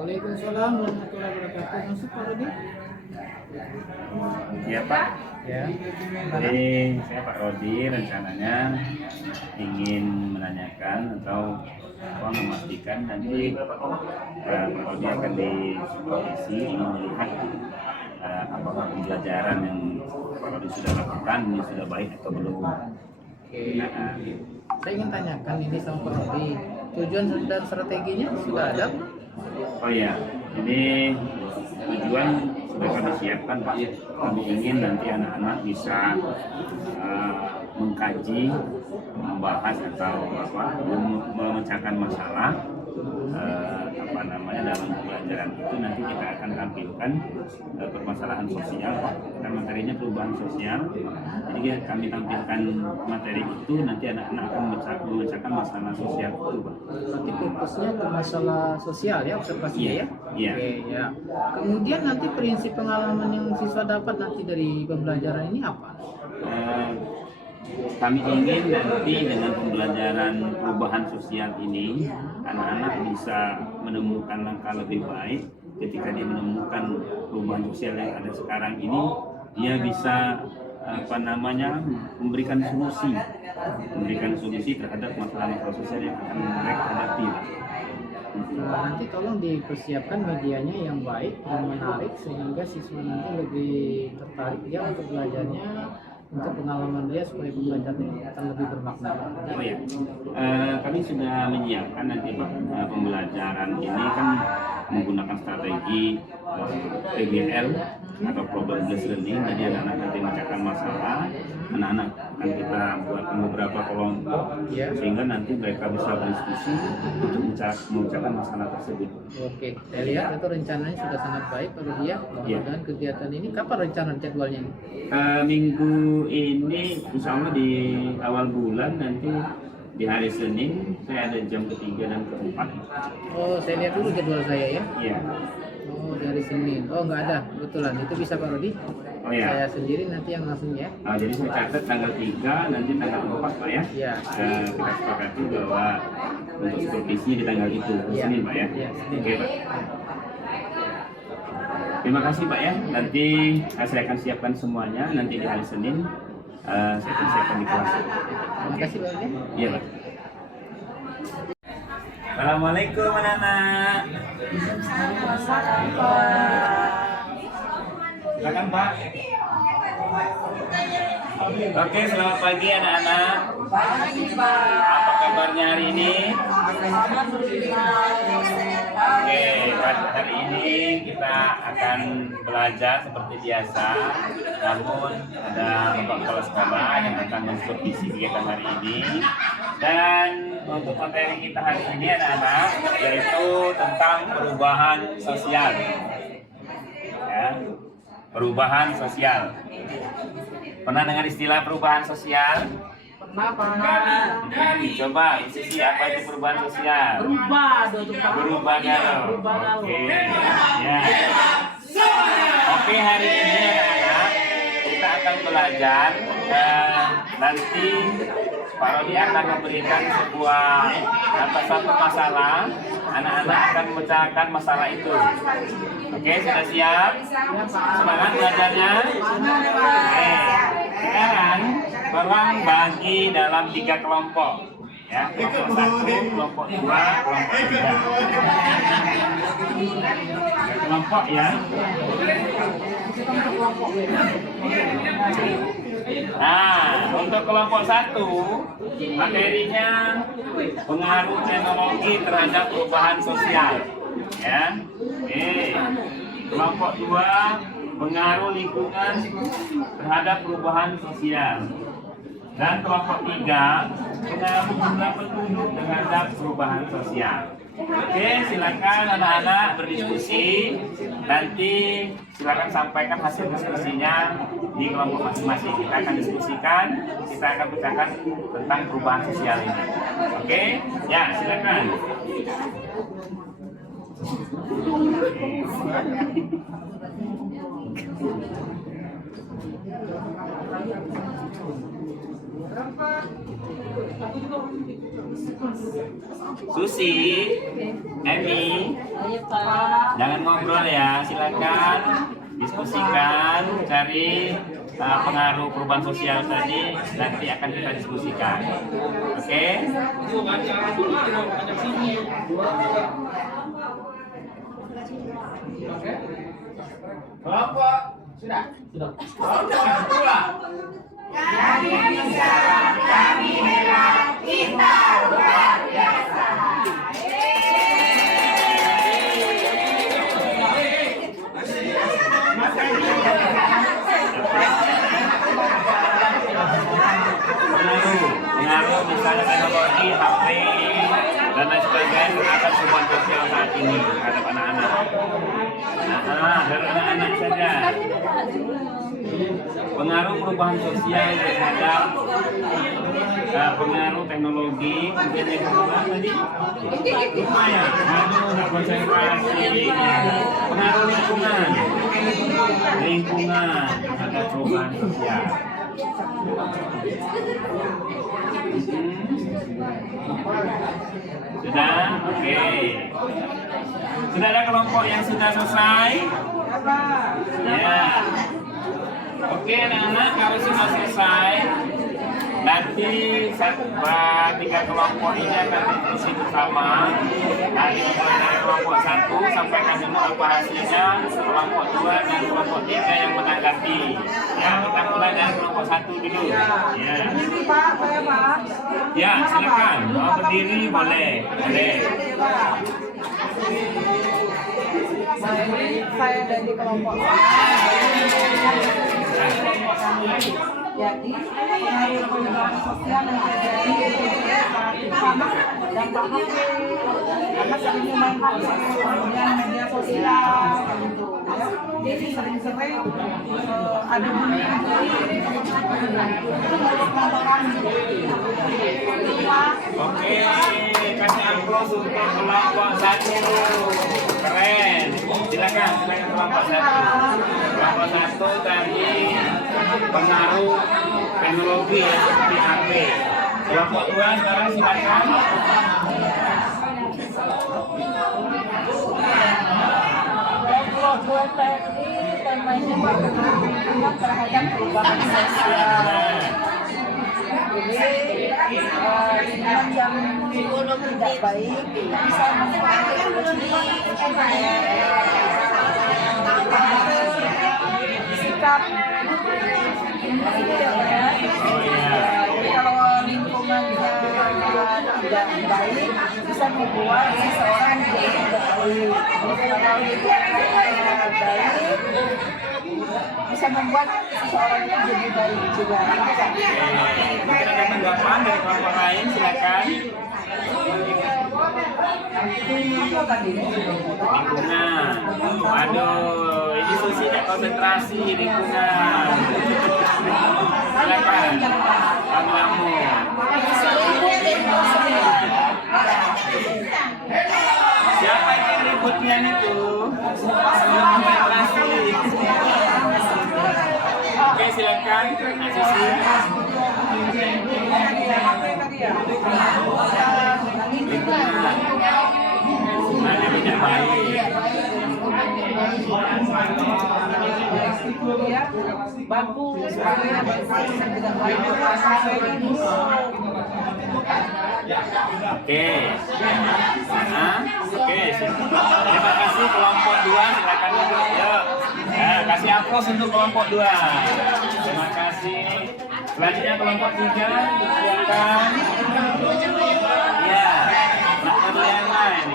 Waalaikumsalam warahmatullahi wabarakatuh. Masuk Pak Rudi? Iya Pak. Ya. Jadi saya Pak Rodi rencananya ingin menanyakan atau memastikan nanti Pak Rodi akan di supervisi ingin melihat apakah pembelajaran yang Pak Rodi sudah lakukan ini sudah baik atau belum. Oke. Saya ingin tanyakan ini sama Pak Rudi. Tujuan dan strateginya sudah ada? Oh iya, ini tujuan sudah kami siapkan Pak. Kami ingin nanti anak-anak bisa mengkaji, membahas atau memecahkan masalah dalam pembelajaran itu. Nanti kita akan tampilkan permasalahan sosial, dan materinya perubahan sosial. Jadi kami tampilkan materi itu, nanti anak-anak akan memecahkan masalah sosial itu Pak. Berarti fokusnya ke masalah sosial ya, observasinya ya? Iya. Oke, ya. Kemudian nanti prinsip pengalaman yang siswa dapat nanti dari pembelajaran ini apa? Kami ingin nanti dengan pembelajaran perubahan sosial ini anak-anak bisa menemukan langkah lebih baik. Ketika dia menemukan perubahan sosial yang ada sekarang ini, dia bisa memberikan solusi terhadap masalah-masalah sosial yang akan mereka hadapi. Nanti tolong dipersiapkan medianya yang baik dan menarik sehingga siswa nanti lebih tertarik ya untuk belajarnya, untuk pengalaman dia supaya pembelajarannya akan lebih bermakna. Oh ya, kami sudah menyiapkan nanti Pak pembelajaran ini kan menggunakan strategi PBL atau problem based learning. Jadi anak-anak nanti memecahkan masalah, anak-anak akan kita buatkan beberapa kelompok sehingga nanti mereka bisa berdiskusi untuk memecahkan masalah tersebut. Oke, saya lihat itu rencananya sudah sangat baik Pak Rudi ya. Mudah-mudahan kegiatan ini kapan rencana jadwalnya ini? Minggu ini insya Allah di awal bulan, nanti di hari Senin saya ada jam ketiga dan keempat. Oh, saya lihat dulu jadwal saya ya. Iya. Oh, di hari Senin. Oh, nggak ada, kebetulan itu bisa Pak Rudi. Oh ya. Saya sendiri nanti yang langsung ya. Jadi saya catat tanggal 3, nanti tanggal 4 Pak ya. Iya. Kita sepakati bahwa untuk supervisi di tanggal itu, Senin Pak ya. Iya, Senin. Oke Pak. Terima kasih Pak ya. Nanti saya akan siapkan semuanya. Nanti di hari Senin saya akan siapkan di kelas. Terima kasih Pak Rudi. Iya Pak. Assalamualaikum anak-anak. Silakan Pak. Oke, selamat pagi anak-anak. Apa kabarnya hari ini? Oke, pada hari ini kita akan belajar seperti biasa. Namun ada Bapak Kepala Sekolah yang akan mensupervisi kegiatan hari ini. Dan untuk materi kita hari ini anak-anak yaitu tentang perubahan sosial. Ya, perubahan sosial. Pernah dengar istilah perubahan sosial? Pernah Pak. Coba sisi apa itu perubahan sosial? Berubah galau. Oke. Ya. Oke, hari ini anak-anak kita akan belajar nanti Pak Rodi akan memberikan satu masalah. Anak-anak akan memecahkan masalah itu. Oke, sudah siap? Semangat belajarnya? Oke. Sekarang orang bagi dalam 3 kelompok. Ya, kelompok 1, kelompok 2, kelompok 3. Kelompok ya. Nah, untuk kelompok 1 materinya pengaruh teknologi terhadap perubahan sosial. Ya. Kelompok 2 pengaruh lingkungan terhadap perubahan sosial. Dan kelompok 3 pengaruh jumlah penduduk terhadap perubahan sosial. Oke, silakan anak-anak berdiskusi. Nanti silakan sampaikan hasil diskusinya di kelompok masing-masing. Kita akan diskusikan, kita akan bicarakan tentang perubahan sosial ini. Oke, ya silakan. Susi, Emi, Iya, Pak. Jangan ngobrol ya, silakan diskusikan, cari pengaruh perubahan sosial tadi, nanti akan kita diskusikan. Oke? Kelompok sudah. Kelompok kami bisa, kami hebat, kita luar biasa. Pengaruh misalnya teknologi, HP, dan lain sebagainya terhadap perubahan sosial saat ini terhadap anak-anak. Dari anak-anak saja. Pengaruh perubahan sosial terhadap pengaruh teknologi, kemudian yang kedua tadi lumayan, pengaruh konsentrasi, pengaruh lingkungan terhadap perubahan sosial. Sudah? Oke. Sudah ada kelompok yang sudah selesai? Ya. Oke anak-anak, kalau sudah selesai, nanti tiga kelompok ini akan diskusi bersama. Nanti mulai dari kelompok 1 sampaikan dulu apa hasilnya, kelompok 2 dan kelompok 3 yang menanggapi. Ya, kita mulai dari kelompok 1 dulu. Ya. Pak, saya Pak. Ya, silakan. Mau berdiri boleh. Saya dari kelompok jadi pengaruh perubahan sosial yang terjadi pertama dampak HP karena seringnya main HP kemudian media sosial gitu ya jadi sering-sering ada bullying Oke, kasih aplaus untuk kelompok 1. Keren. Silakan kelompok 1. Kelompok 1 tadi pengaruh teknologi ya seperti HP. Kelompok 2 sekarang silakan. Kelompok 2 tadi temanya bagaimana terhadap perubahan sosial. Jadi lingkungan yang tidak baik bisa mempengaruhi sikap jadi kalau lingkungannya tidak baik bisa membuat seseorang jadi tidak baik. Kalau lingkungannya baik bisa membuat seseorang itu jadi baik juga. Mungkin ada tanggapan dari kelompok lain, silakan. Lingkungan. Waduh, ini Susi tidak konsentrasi lingkungan. Silakan. Kamu. Siapa yang ributnya itu? Konsentrasi. Oke, silakan. Asisi. Lingkungan. Mana tidak baik. Bagus, Oke. Oke. Terima kasih kelompok 2, silakan duduk. Yuk. Kasih aplaus untuk kelompok 2. Terima kasih. Selanjutnya kelompok 3, silakan. Ya. Nak yang lain.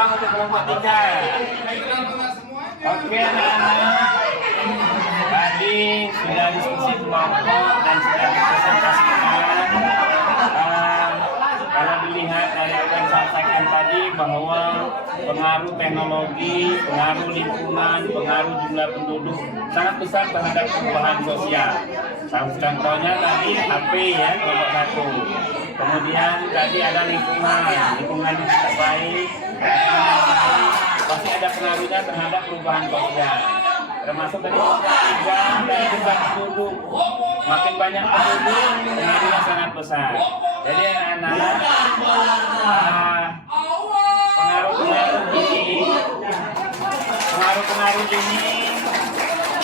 Untuk kelompok 3. Oke anak-anak, tadi sudah diskusi kelompok dan sudah dipresentasikan sampaikan tadi bahwa pengaruh teknologi, pengaruh lingkungan, pengaruh jumlah penduduk sangat besar terhadap perubahan sosial. Salah contohnya tadi HP ya, kelompok satu. Kemudian tadi ada lingkungan yang tidak baik, pasti ada pengaruhnya terhadap perubahan sosial. Termasuk tadi juga dari jumlah penduduk, makin banyak penduduk pengaruhnya sangat besar. Jadi anak-anak pengaruh ini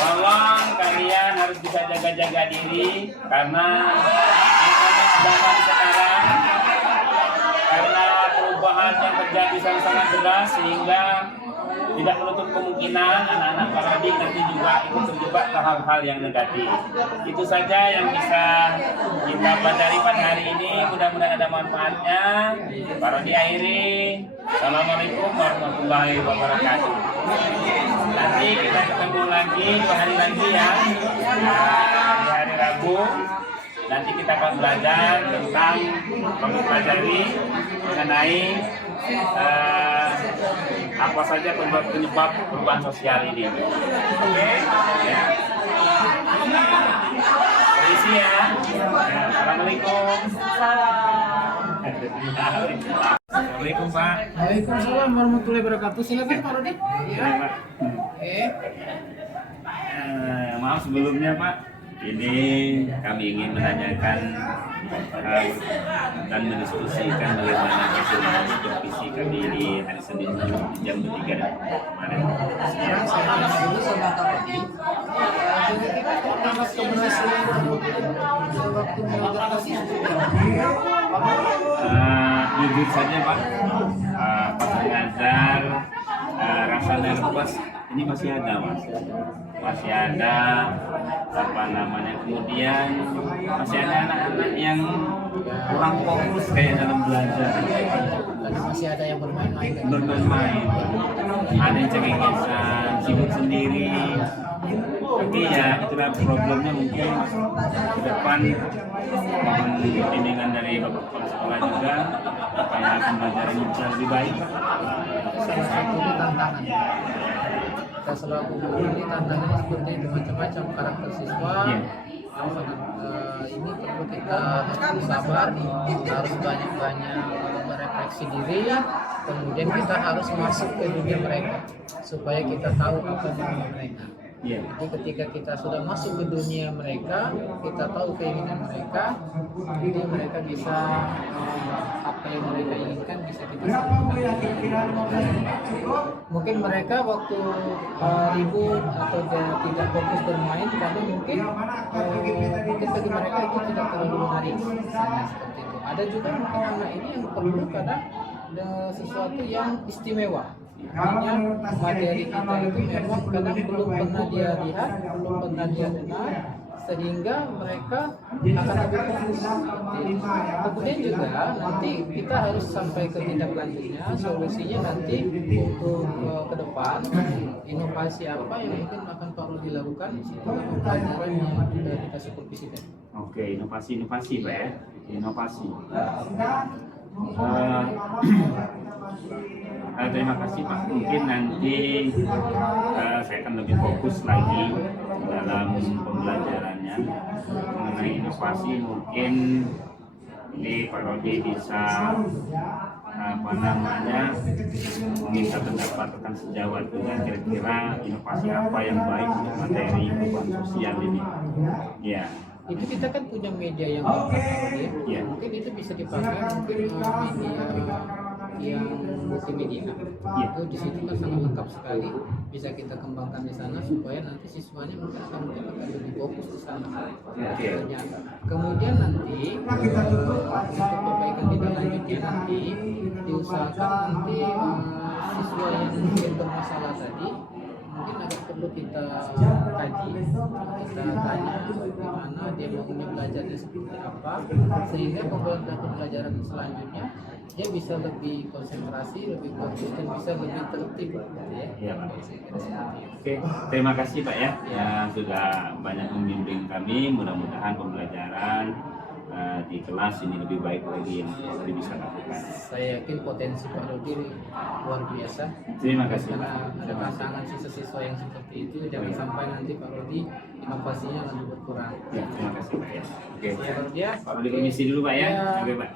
tolong kalian harus bisa jaga-jaga diri karena anak-anak zaman sekarang karena perubahan yang terjadi sangat deras sehingga tidak menutup kemungkinan anak-anak Parodi nanti juga ikut terjebak ke hal-hal yang negatif. Itu saja yang bisa kita pelajari pada hari ini. Mudah-mudahan ada manfaatnya. Parodi akhiri. Assalamualaikum warahmatullahi wabarakatuh. Nanti kita ketemu lagi 2 hari lagi ya. Di hari Rabu. Nanti kita akan belajar tentang mempelajari mengenai apa saja penyebab perubahan sosial ini. Oke? Ya. Permisi ya. Assalamualaikum. Assalamualaikum Pak. Waalaikumsalam warahmatullahi wabarakatuh. Silakan Pak Rodi. Ya. Pak. Oke. Maaf sebelumnya Pak. Ini kami ingin menanyakan dan mendiskusikan bagaimana hasil visi kami di hari Senin jam 3 kemarin. Sekarang saya tanya dulu sama Pak Rodi. Kira-kira tingkat keberhasilan waktu mengajar kasih jujur saja Pak, pas mengajar rasa nervous ini masih ada Mas, masih ada apa namanya, kemudian masih ada anak-anak yang kurang fokus kayak dalam belajar, masih ada yang bermain-main, ada yang cengengesan, sibuk sendiri. Tapi ya itulah problemnya, mungkin ke depan mohon bimbingan dari bapak kepala sekolah juga supaya pembelajaran bisa lebih baik. salah satunya tantangan. Kita selaku guru ini tantangannya seperti itu, macam-macam karakter siswa. Yang sangat ini perlu kita harus sabar, harus banyak-banyak merefleksi diri, kemudian kita harus masuk ke dunia mereka supaya kita tahu apa yang mereka. Jadi ketika kita sudah masuk ke dunia mereka, kita tahu keinginan mereka, jadi mereka bisa apa yang mereka inginkan bisa kita sampaikan. Mungkin mereka waktu ribut atau tidak fokus bermain karena mungkin bagi mereka itu tidak terlalu menarik, misalnya seperti itu. Ada juga mungkin anak ini yang perlu kadang sesuatu yang istimewa. Artinya materi kita itu memang kadang belum pernah dia lihat, belum pernah dia dengar, sehingga mereka akan lebih fokus. Kemudian juga nanti kita harus sampai ke tindak lanjutnya, solusinya nanti untuk ke depan inovasi apa yang mungkin akan perlu dilakukan setelah pembelajaran yang sudah kita supervisi. Oke, inovasi Pak ya, inovasi. Terima kasih Pak. Mungkin nanti saya akan lebih fokus lagi dalam pembelajarannya mengenai inovasi. Mungkin ini Pak Rodi bisa apa namanya meminta pendapat rekan sejawat dengan kira-kira inovasi apa yang baik untuk materi perubahan sosial ini. Ya. Itu kita kan punya media yang lengkap, ya. Mungkin itu bisa dipakai mungkin media yang multimedia. Itu di situ kan sangat lengkap sekali, bisa kita kembangkan di sana supaya nanti siswanya mungkin akan lebih fokus di sana. Kemudian nanti untuk perbaikan tindak lanjutnya nanti diusahakan nanti siswa yang mungkin bermasalah tadi mungkin agak perlu kita kaji, kita tanya bagaimana dia maunya belajarnya seperti apa, sehingga pembelajaran selanjutnya dia bisa lebih konsentrasi, lebih fokus dan bisa lebih tertib. Ya. Oke, terima kasih Pak ya, yang sudah banyak membimbing kami. Mudah-mudahan pembelajaran di kelas ini lebih baik lagi yang Pak Rudi bisa lakukan. Saya yakin potensi Pak Rudi luar biasa. Terima kasih. Karena ada tantangan siswa-siswa yang seperti itu, jangan sampai nanti Pak Rudi inovasinya lebih berkurang. Ya, terima kasih Pak ya. Oke. Ya, Rudi ya. Pak Rudi permisi dulu Pak ya. Ya. Oke Pak.